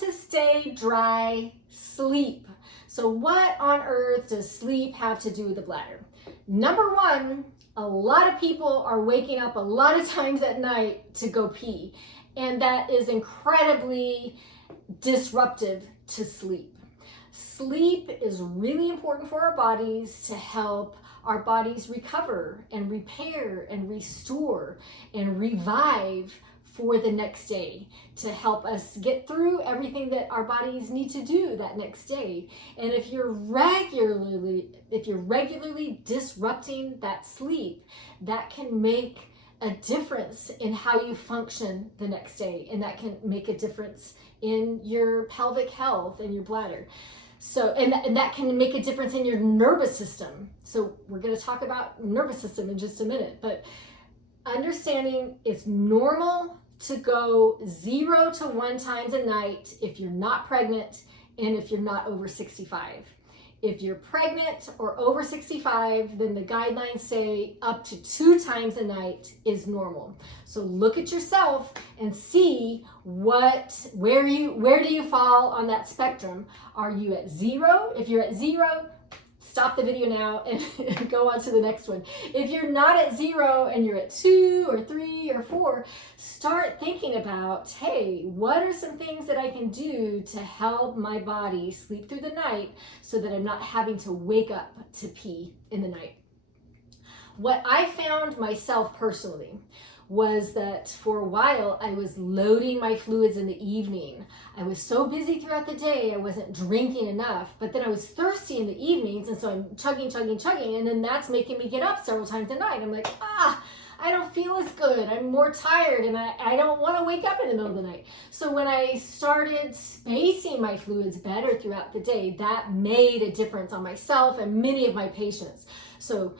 to stay dry, sleep. So what on earth does sleep have to do with the bladder? Number one, a lot of people are waking up a lot of times at night to go pee, and that is incredibly disruptive to sleep. Sleep is really important for our bodies to help our bodies recover and repair and restore and revive for the next day, to help us get through everything that our bodies need to do that next day. And if you're regularly disrupting that sleep, that can make a difference in how you function the next day, and that can make a difference in your pelvic health and your bladder. So, and that can make a difference in your nervous system. So we're going to talk about nervous system in just a minute, but understanding it's normal to go 0 to 1 times a night if you're not pregnant and if you're not over 65. If you're pregnant or over 65, then the guidelines say up to 2 times a night is normal. So look at yourself and see where do you fall on that spectrum? Are you at 0? If you're at 0, stop the video now and go on to the next one. If you're not at 0 and you're at 2 or 3 or 4, start thinking about, hey, what are some things that I can do to help my body sleep through the night so that I'm not having to wake up to pee in the night? What I found myself personally was that for a while I was loading my fluids in the evening. I was so busy throughout the day, I wasn't drinking enough, but then I was thirsty in the evenings, and so I'm chugging, and then that's making me get up several times a night. I'm like, I don't feel as good. I'm more tired, and I don't want to wake up in the middle of the night. So when I started spacing my fluids better throughout the day, that made a difference on myself and many of my patients. So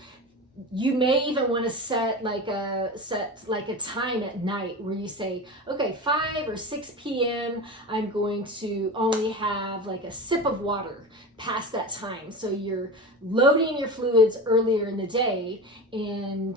you may even want to set like a time at night where you say, okay, 5 or 6 p.m. I'm going to only have like a sip of water past that time. So you're loading your fluids earlier in the day and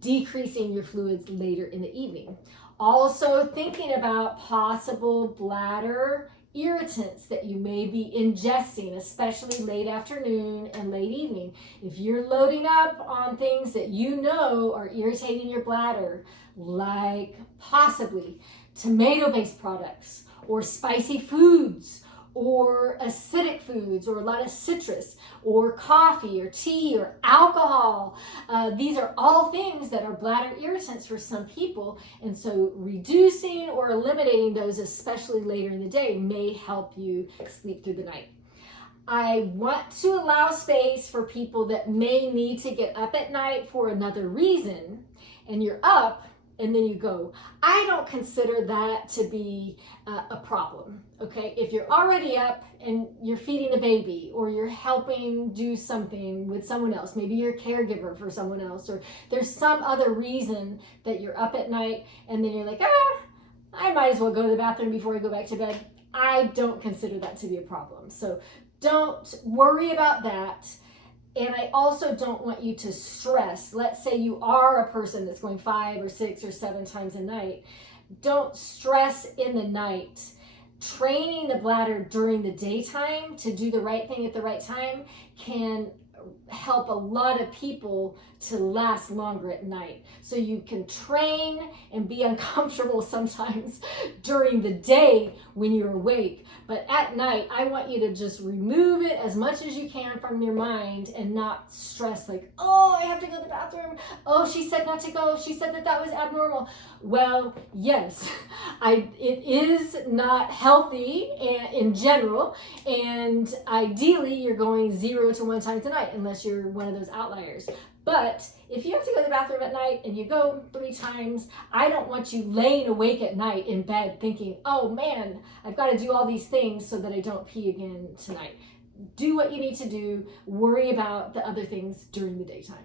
decreasing your fluids later in the evening. Also thinking about possible bladder irritants that you may be ingesting, especially late afternoon and late evening. If you're loading up on things that you know are irritating your bladder, like possibly tomato-based products or spicy foods or acidic foods or a lot of citrus or coffee or tea or alcohol, these are all things that are bladder irritants for some people, and so reducing or eliminating those, especially later in the day, may help you sleep through the night. I want to allow space for people that may need to get up at night for another reason, and you're up and then you go. I don't consider that to be a problem, okay? If you're already up and you're feeding the baby, or you're helping do something with someone else, maybe you're a caregiver for someone else, or there's some other reason that you're up at night and then you're like, I might as well go to the bathroom before I go back to bed. I don't consider that to be a problem. So don't worry about that. And I also don't want you to stress. Let's say you are a person that's going 5 or 6 or 7 times a night. Don't stress in the night. Training the bladder during the daytime to do the right thing at the right time can help a lot of people to last longer at night. So you can train and be uncomfortable sometimes during the day when you're awake, but at night I want you to just remove it as much as you can from your mind and not stress like, oh, I have to go to the bathroom, oh, she said not to go, she said that was abnormal. Well, yes, it is not healthy in general, and ideally you're going 0 to 1 times a night unless you're one of those outliers. But if you have to go to the bathroom at night and you go 3 times, I don't want you laying awake at night in bed thinking, oh man, I've got to do all these things so that I don't pee again tonight. Do what you need to do. Worry about the other things during the daytime.